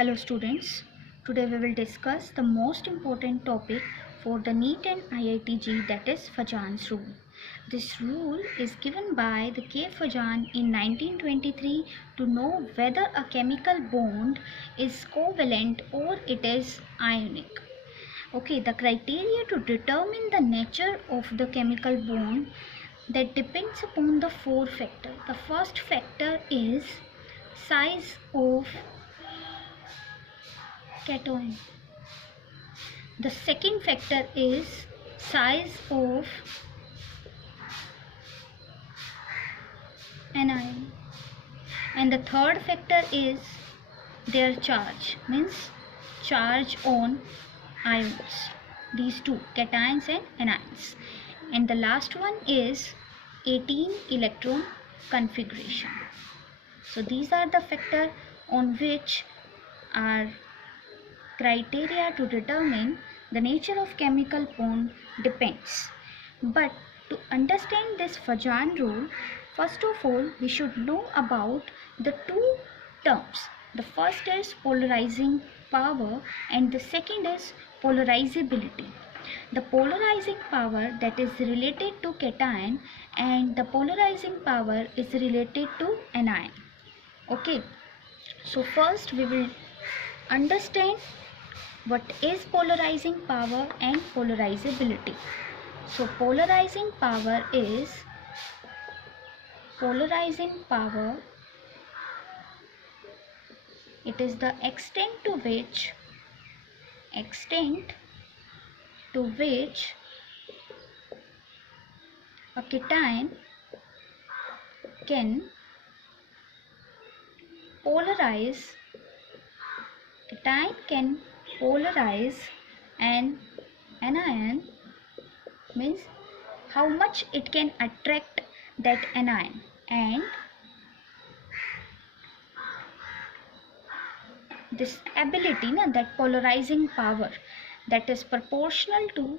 Hello students, today we will discuss the most important topic for the NEET and IIT-JEE, that is Fajans rule. This rule is given by the K. Fajan in 1923 to know whether a chemical bond is covalent or it is ionic. Okay, the criteria to determine the nature of the chemical bond that depends upon the four factors. The first factor is size of cation. The second factor is size of anion, and the third factor is their charge, means charge on ions, these two, cations and anions, and the last one is 18 electron configuration. So these are the factors on which are criteria to determine the nature of chemical bond depends. But to understand this Fajan rule, first of all we should know about the two terms. The first is polarizing power and the second is polarizability. The polarizing power, that is related to cation, and the polarizing power is related to anion. Okay, so first we will understand what is polarizing power and polarizability. So polarizing power is it is the extent to which a cation can polarize an anion, means how much it can attract that anion, and this ability, that polarizing power, that is proportional to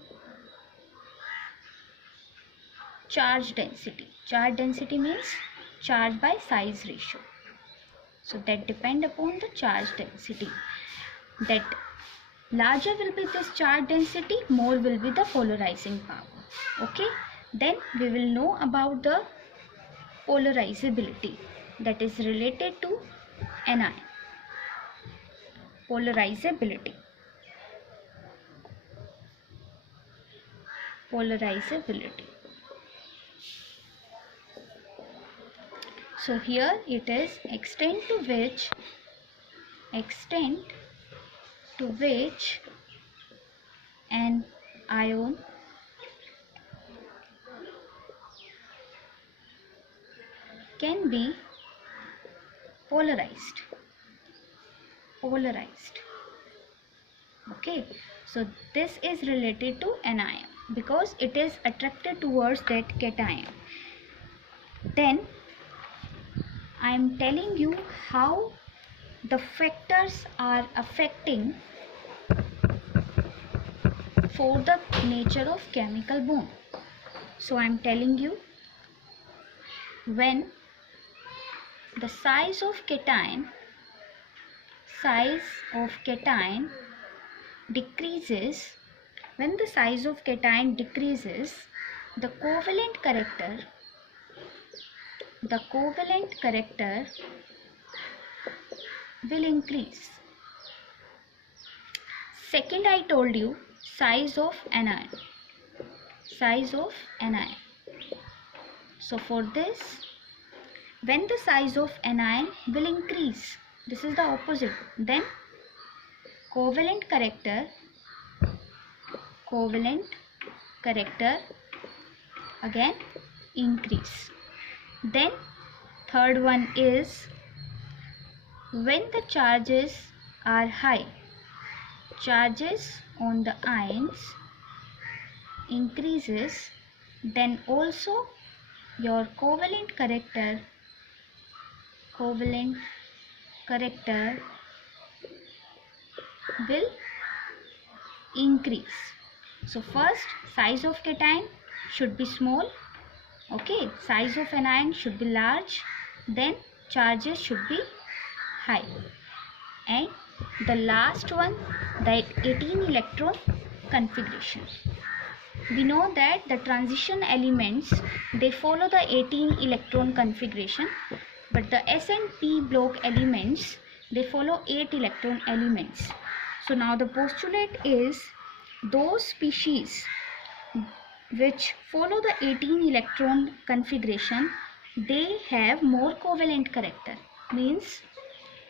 charge density. Charge density means charge by size ratio. So that depend upon the charge density. That larger will be this charge density, more will be the polarizing power. Okay, then we will know about the polarizability, that is related to anion. Polarizability. So here it is extent to which an ion can be polarized. Okay, so this is related to anion because it is attracted towards that cation. Then I am telling you how the factors are affecting for the nature of chemical bond. So I am telling you, when the size of cation decreases, the covalent character will increase. Second, I told you size of anion. So for this, when the size of anion will increase, this is the opposite, then covalent character again increase. Then third one is, when the charges are high, charges on the ions increases, then also your covalent character will increase. So first, size of cation should be small. Okay, size of anion should be large. Then charges should be high. And the last one, that 18 electron configuration. We know that the transition elements, they follow the 18 electron configuration, but the S and P block elements, they follow 8 electron elements. So now the postulate is, those species which follow the 18 electron configuration, they have more covalent character. Means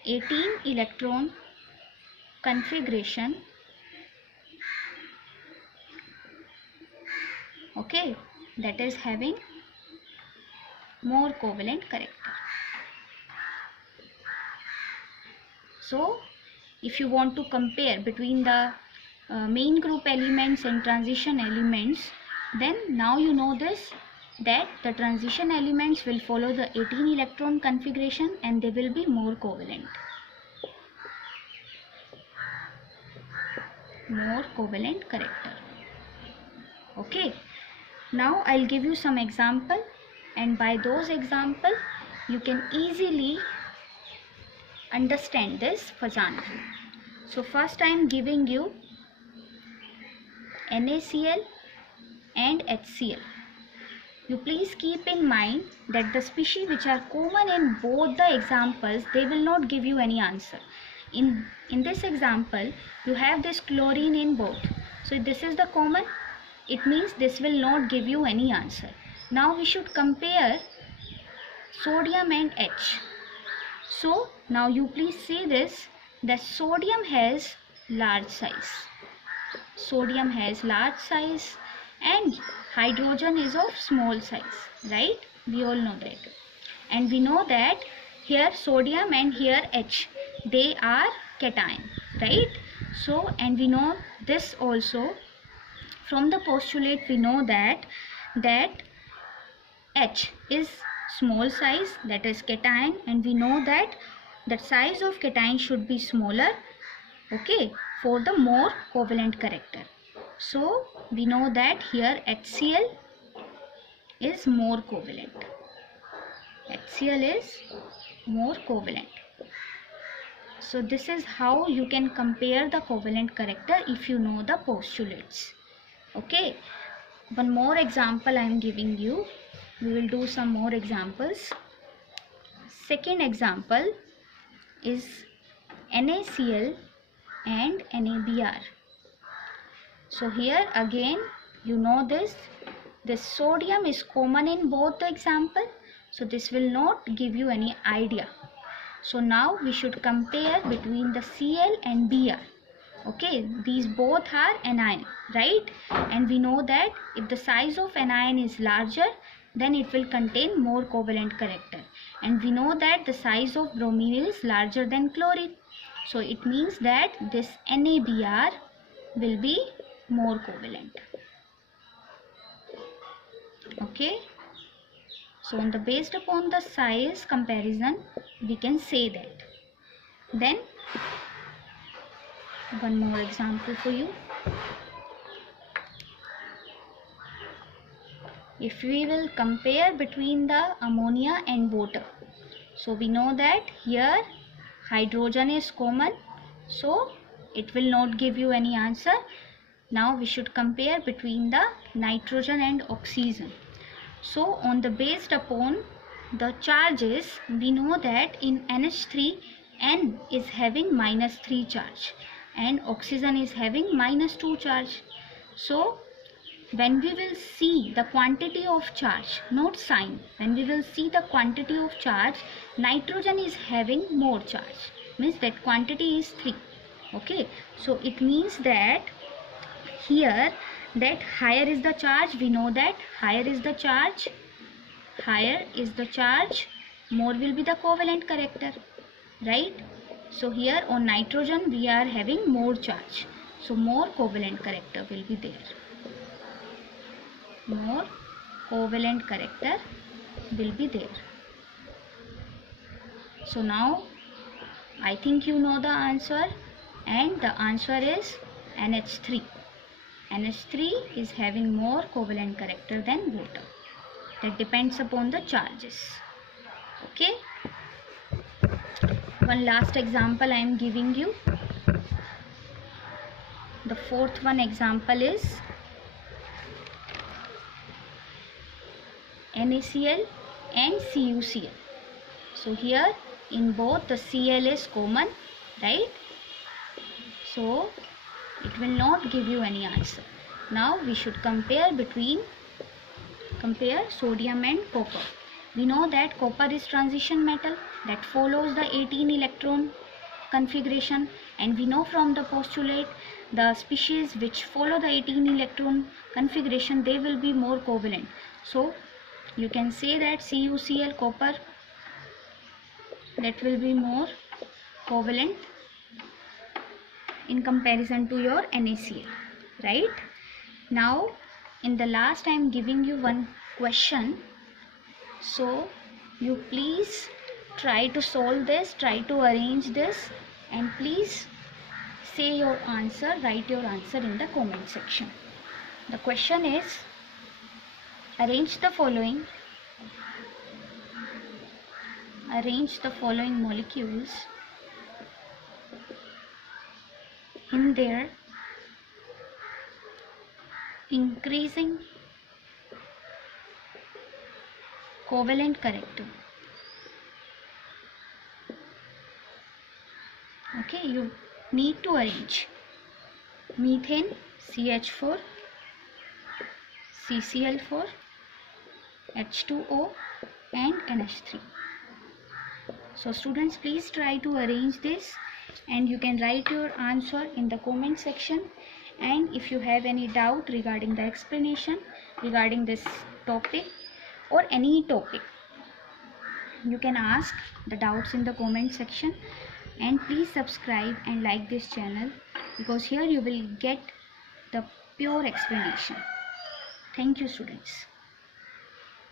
18 electron configuration, okay, that is having more covalent character. So if you want to compare between the main group elements and transition elements, then now you know this, that the transition elements will follow the 18 electron configuration and they will be more covalent. More covalent character. Okay. Now I'll give you some example, and by those example you can easily understand this for example. So first I am giving you NaCl and HCl. You please keep in mind that the species which are common in both the examples, they will not give you any answer. In this example you have this chlorine in both, so this is the common, it means this will not give you any answer. Now we should compare sodium and H. So now you please see this, that sodium has large size. Sodium has large size and hydrogen is of small size, right? We all know that. And we know that here sodium and here H, they are cation, right? So, and we know this also from the postulate, we know that H is small size, that is cation, and we know that the size of cation should be smaller, okay, for the more covalent character. So we know that here HCl is more covalent. HCl is more covalent. So this is how you can compare the covalent character if you know the postulates. Okay, one more example I am giving you. We will do some more examples. Second example is NaCl and NaBr. So here again you know this sodium is common in both the example, so this will not give you any idea. So now we should compare between the Cl and Br. Okay, these both are anion, right? And we know that if the size of anion is larger, then it will contain more covalent character. And we know that the size of bromine is larger than chlorine. So it means that this NaBr will be more covalent. Okay. So on the based upon the size comparison, we can say that. Then one more example for you. If we will compare between the ammonia and water, so we know that here hydrogen is common, so it will not give you any answer. Now we should compare between the nitrogen and oxygen. So on the based upon the charges, we know that in NH3, N is having -3 charge and oxygen is having -2 charge. So when we will see the quantity of charge, not sign, when we will see the quantity of charge, nitrogen is having more charge, means that quantity is 3. Okay, so it means that here that higher is the charge, we know that higher is the charge, more will be the covalent character, right? So here on nitrogen we are having more charge, so more covalent character will be there. More covalent character will be there. So now I think you know the answer, and the answer is NH3. NH3 is having more covalent character than water. That depends upon the charges. Okay. One last example I am giving you. The fourth one example is NaCl and CuCl. So here in both the Cl is common, right? So it will not give you any answer. Now we should compare sodium and copper. We know that copper is transition metal that follows the 18 electron configuration, and we know from the postulate the species which follow the 18 electron configuration, they will be more covalent. So you can say that CuCl, copper, that will be more covalent in comparison to your NaCl, right? Now in the last I am giving you one question, so you please try to solve this, try to arrange this, and please say your answer, write your answer in the comment section. The question is, arrange the following molecules in their increasing covalent character. Okay, you need to arrange methane, CH4, CCl4, H2O and NH3. So students, please try to arrange this, and you can write your answer in the comment section. And if you have any doubt regarding the explanation regarding this topic or any topic, you can ask the doubts in the comment section. And please subscribe and like this channel, because here you will get the pure explanation. Thank you students.